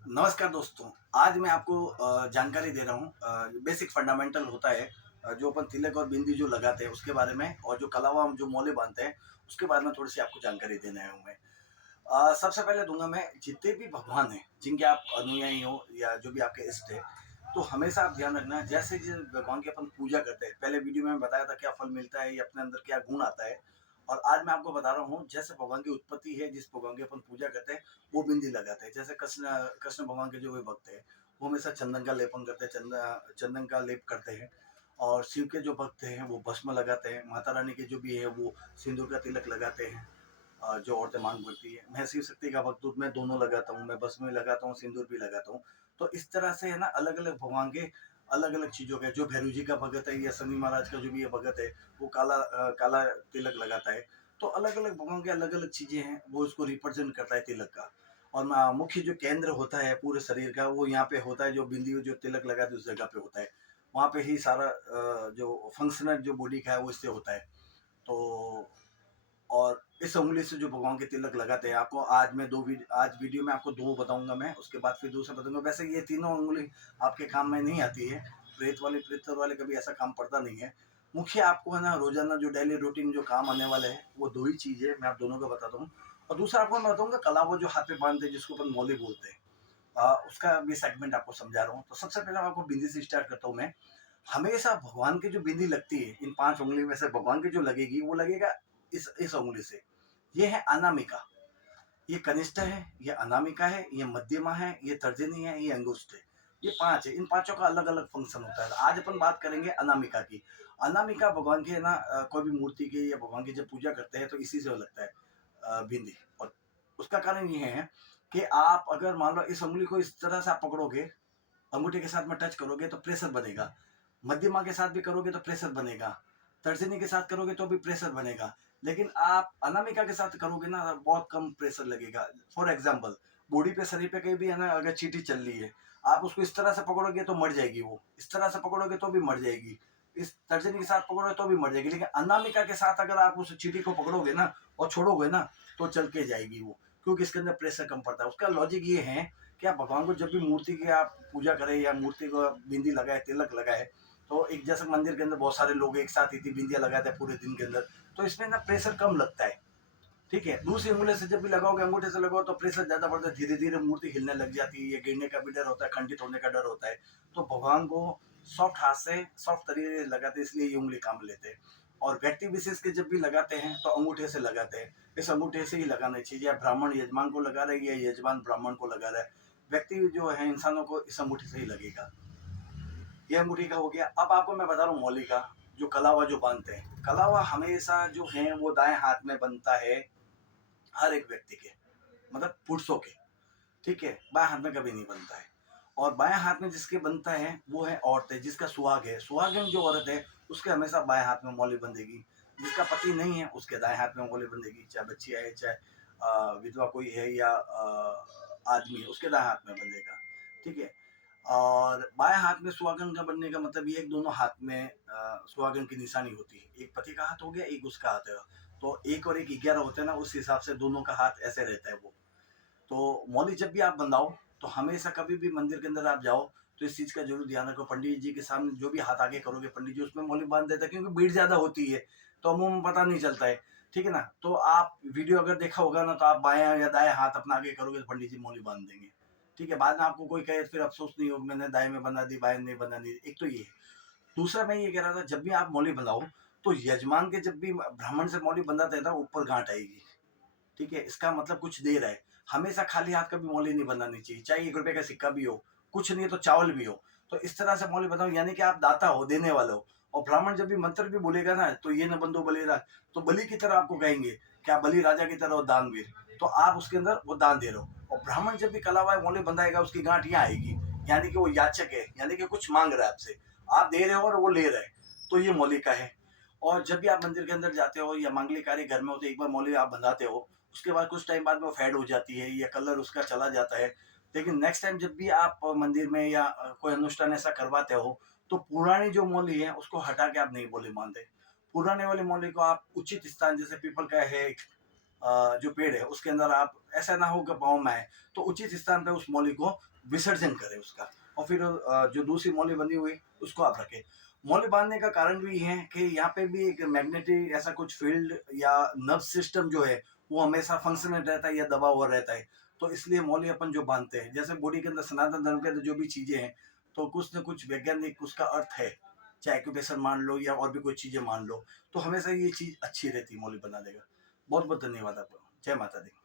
नमस्कार दोस्तों। आज मैं आपको जानकारी दे रहा हूँ। बेसिक फंडामेंटल होता है जो अपन तिलक और बिंदी जो लगाते हैं उसके बारे में, और जो कलावा हम जो मोले बांधते हैं उसके बारे में थोड़ी सी आपको जानकारी देने आया हूँ मैं। सबसे पहले दूंगा मैं, जितने भी भगवान हैं जिनके आप अनुयायी हो या जो भी आपके इष्ट है, तो हमेशा आप ध्यान रखना, जैसे जिस भगवान की अपन पूजा करते हैं, पहले वीडियो में बताया था क्या फल मिलता है या अपने अंदर क्या गुण आता है। और आज मैं आपको बता रहा हूँ, जैसे भगवान की उत्पत्ति है, जिस भगवान की अपन पूजा करते हैं वो बिंदी लगाते हैं। जैसे कृष्ण कृष्ण भगवान के जो भी भक्त हैं वो हमेशा चंदन का लेपन करते हैं, चंदन का लेप करते हैं। और शिव के जो भक्त हैं वो भस्म लगाते हैं। माता रानी के जो भी है वो सिंदूर का तिलक लगाते हैं, जो औरतें मांग भरती है। मैं शिव शक्ति का भक्त हूँ, मैं दोनों लगाता हूँ, मैं भस्म भी लगाता हूँ, सिंदूर भी लगाता हूँ। तो इस तरह से है ना, अलग अलग भगवान के अलग अलग चीजों के, जो भैरू जी का भगत है या शनि महाराज का जो भी ये भगत है वो काला तिलक लगाता है। तो अलग अलग भगवान के अलग अलग चीजें हैं, वो इसको रिप्रेजेंट करता है तिलक का। और मुख्य जो केंद्र होता है पूरे शरीर का वो यहाँ पे होता है, जो बिंदी जो तिलक लगाते उस जगह पे होता है। वहाँ पे ही सारा जो फंक्शनल जो बॉडी का है वो इससे होता है। तो और इस उंगली से जो भगवान के तिलक लगाते हैं, आपको आज वीडियो में आपको दो बताऊंगा मैं, उसके बाद फिर दूसरा बताऊंगा। वैसे ये तीनों उंगली आपके काम में नहीं आती है, प्रेत वाले कभी ऐसा काम पड़ता नहीं है। मुख्य आपको है ना, रोजाना जो डेली रूटीन जो काम आने वाले हैं वो दो ही चीज है, मैं आप दोनों का बताता हूँ। और दूसरा आपको मैं बताऊंगा कला, वो जो हाथ पे बांधते हैं जिसको अपन मौली बोलते हैं, उसका भी सेगमेंट आपको समझा रहा हूँ। तो सबसे पहले आपको बिंदी से स्टार्ट करता हूँ मैं। हमेशा भगवान की जो बिंदी लगती है, इन पांच उंगली में से भगवान की जो लगेगी वो लगेगा इस उंगली से। ये है अनामिका, ये कनिष्ठ है, ये अनामिका है, ये मध्यमा है, ये तर्जनी है, ये अंगुष्ठ है। ये पांच है, इन पांचों का अलग अलग फंक्शन होता है। आज अपन बात करेंगे अनामिका की। अनामिका भगवान की है ना, कोई भी मूर्ति की या भगवान की जब पूजा करते हैं तो इसी से लगता है बिंदी। और उसका कारण ये है कि आप अगर मान लो इस उंगली को इस तरह से आप पकड़ोगे, अंगूठे के साथ में टच करोगे तो प्रेशर बनेगा। मध्यमा के साथ भी करोगे तो प्रेशर बनेगा। तर्जनी के साथ करोगे तो भी प्रेशर बनेगा। लेकिन आप अनामिका के साथ करोगे ना, बहुत कम प्रेशर लगेगा। फॉर एग्जाम्पल, बॉडी पे, शरीर पे कहीं भी है ना, अगर चींटी चल रही है, आप उसको इस तरह से पकड़ोगे तो मर जाएगी वो, इस तरह से पकड़ोगे तो भी मर जाएगी, इस तर्जनी के साथ पकड़ोगे तो भी मर जाएगी। लेकिन अनामिका के साथ अगर आप उस चींटी को पकड़ोगे ना और छोड़ोगे ना, तो चल के जाएगी वो, क्योंकि इसके अंदर प्रेशर कम पड़ता है। उसका लॉजिक ये है कि आप भगवान को जब भी मूर्ति की आप पूजा करें या मूर्ति को बिंदी लगाए, तिलक लगाए, तो एक जैसे मंदिर के अंदर बहुत सारे लोग एक साथ इतनी बिंदियां लगाते हैं पूरे दिन के अंदर, तो इसमें ना प्रेशर कम लगता है। ठीक है, दूसरी उंगली से जब भी लगाओगे, अंगूठे से लगाओ, तो प्रेशर ज्यादा बढ़ता है, धीरे धीरे मूर्ति हिलने लग जाती है, ये गिरने का भी डर होता है, खंडित होने का डर होता है। तो भगवान को सॉफ्ट हाथ से, सॉफ्ट तरीके से लगाते हैं, इसलिए ये उंगली काम लेते हैं। और व्यक्ति विशेष के जब भी लगाते हैं तो अंगूठे से लगाते हैं। इस अंगूठे से ही लगाना चाहिए, या ब्राह्मण यजमान को लगा रहे हैं या यजमान ब्राह्मण को लगा रहा है, व्यक्ति जो है इंसानों को इस अंगूठे से ही लगेगा। ये अंगूठी का हो गया। अब आपको मैं बता रहा हूँ मौली का, जो कलावा जो बांधते हैं। कलावा हमेशा जो है वो दाएं हाथ में बनता है हर एक व्यक्ति के, मतलब पुरुषों के। ठीक है, बाएं हाथ में कभी नहीं बनता है। और बाएं हाथ में जिसके बनता है वो है औरतें, जिसका सुहाग है, सुहागिन जो औरत है उसके हमेशा बाएं हाथ में मौली बंधेगी। जिसका पति नहीं है उसके दाएं हाथ में मौली बंधेगी, चाहे बच्ची है, चाहे विधवा कोई है या आदमी, उसके दाएं हाथ में बंधेगा। ठीक है। और बाएं हाथ में सुहागन का बनने का मतलब ये, एक दोनों हाथ में सुहागन की निशानी होती है। एक पति का हाथ हो गया, एक उसका हाथ है। तो एक और एक 11 होते हैं ना, उस हिसाब से दोनों का हाथ ऐसे रहता है वो। तो मौली जब भी आप बंधाओ, तो हमेशा कभी भी मंदिर के अंदर आप जाओ तो इस चीज का जरूर ध्यान रखो, पंडित जी के सामने जो भी हाथ आगे करोगे, पंडित जी उसमें मौली बांध देता है, क्योंकि भीड़ ज्यादा होती है तो मुंह में पता नहीं चलता है। ठीक है ना, तो आप वीडियो अगर देखा होगा ना, तो आप बाएं या दाएं हाथ अपना आगे करोगे तो पंडित जी मौली बांध देंगे। ठीक है, बाद में आपको कोई कहे फिर अफसोस नहीं हो, मैंने दाएं में बना दी, बाएं नहीं बना दी। एक तो ये है। दूसरा मैं ये कह रहा था, जब भी आप मौली बंधाओ तो यजमान के, जब भी ब्राह्मण से मौली बंधाते हैं ना, ऊपर गांठ आएगी। ठीक है, इसका मतलब कुछ दे रहा है। हमेशा खाली हाथ कभी मौली नहीं बनानी चाहिए, चाहे 1 रुपए का सिक्का भी हो, कुछ नहीं है तो चावल भी हो, तो इस तरह से मौली बनाओ, यानी कि आप दाता हो, देने वाले हो। और ब्राह्मण जब भी मंत्र भी बोलेगा ना, तो ये न बंधो बलि तो बलि की तरह आपको कहेंगे, क्या बलि राजा की तरह हो, दानवीर, तो आप उसके अंदर वो दान दे रहे हो। और ब्राह्मण जब भी कलावा मौली बंधाएगा उसकी गांठ यहाँ आएगी, यानी कि वो याचक है, यानी कि कुछ मांग रहा है आपसे, आप दे रहे हो और वो ले रहे हैं, तो ये मौली का है। और जब भी आप मंदिर के अंदर जाते हो या मांगलिक कार्य घर में होते, एक बार मौली आप बंधाते हो, उसके बाद कुछ टाइम बाद में वो फेड हो जाती है या कलर उसका चला जाता है। लेकिन नेक्स्ट टाइम जब भी आप मंदिर में या कोई अनुष्ठान ऐसा करवाते हो, तो पुरानी जो मौली है उसको हटा के आप नई मौली बांधे। पुराने वाली मौली को आप उचित स्थान, जैसे पीपल का है, जो पेड़ है उसके अंदर आप ऐसा ना हो कि पाँव में आए, तो उचित स्थान पे उस मौली को विसर्जन करें उसका, और फिर जो दूसरी मौली बंधी हुई उसको आप रखें। मौली बांधने का कारण भी ये है कि यहाँ पे भी एक मैग्नेटिक ऐसा कुछ फील्ड या नर्व सिस्टम जो है वो हमेशा फंक्शन में रहता है या दबा हुआ रहता है। तो इसलिए मौली अपन जो बांधते हैं, जैसे बॉडी के अंदर सनातन धर्म के अंदर जो भी चीजें हैं, तो कुछ ना कुछ वैज्ञानिक उसका अर्थ है, चाहे एक्यूप्रेशर मान लो या और भी कोई चीजें मान लो, तो हमेशा ये चीज अच्छी रहती है मौली बनाने का। बहुत बहुत धन्यवाद आपका। जय माता दी।